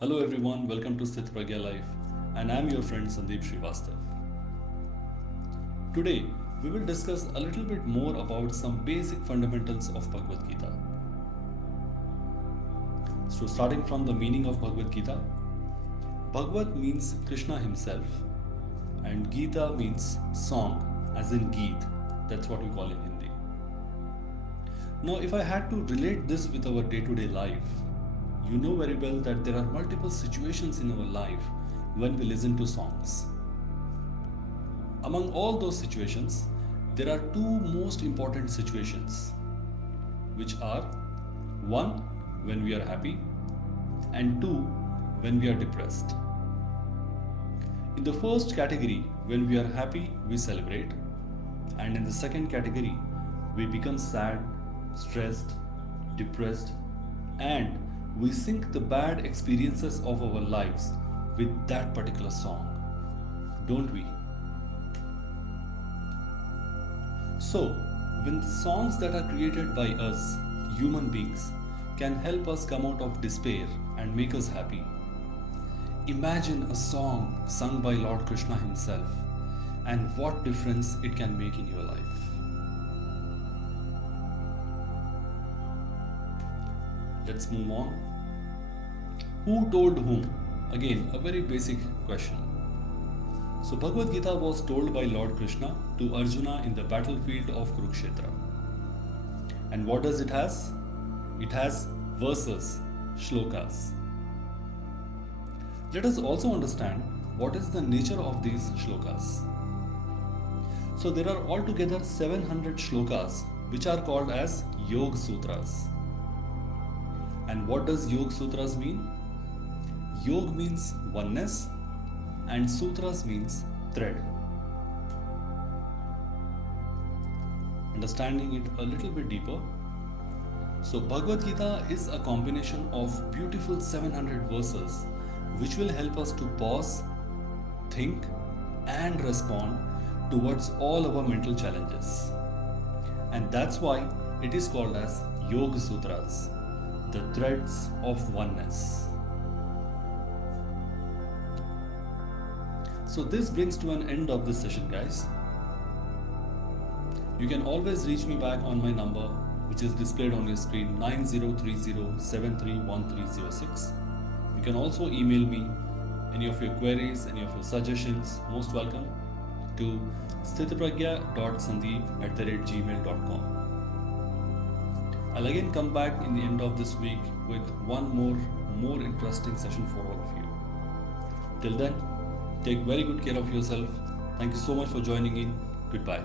Hello everyone, welcome to Sthitpragya Life, and I'm your friend Sandeep Srivastav. Today, we will discuss a little bit more about some basic fundamentals of Bhagavad Gita. So, starting from the meaning of Bhagavad Gita, Bhagavad means Krishna himself, and Gita means song, as in Geet. That's what we call in Hindi. Now, if I had to relate this with our day to day life, you know very well that there are multiple situations in our life when we listen to songs. Among all those situations, there are two most important situations, which are one, when we are happy, and two, when we are depressed. In the first category, when we are happy, we celebrate, and in the second category, we become sad, stressed, depressed, and we sync the bad experiences of our lives with that particular song, don't we? So, when the songs that are created by us, human beings, can help us come out of despair and make us happy, imagine a song sung by Lord Krishna himself and what difference it can make in your life. Let's move on. Who told whom? Again, a very basic question. So, Bhagavad Gita was told by Lord Krishna to Arjuna in the battlefield of Kurukshetra. And what does it has? It has verses, shlokas. Let us also understand what is the nature of these shlokas. So there are altogether 700 shlokas which are called as Yog Sutras. And what does Yog Sutras mean? Yog means oneness and Sutras means thread. Understanding it a little bit deeper. So Bhagavad Gita is a combination of beautiful 700 verses which will help us to pause, think, and respond towards all our mental challenges. And that's why it is called as Yoga Sutras, the threads of oneness. So, this brings to an end of this session, guys. You can always reach me back on my number, which is displayed on your screen 9030731306. You can also email me any of your queries, any of your suggestions, most welcome to sthitpragya.sandeep@gmail.com. I'll again come back in the end of this week with one more interesting session for all of you. Till then, take very good care of yourself. Thank you so much for joining in. Goodbye.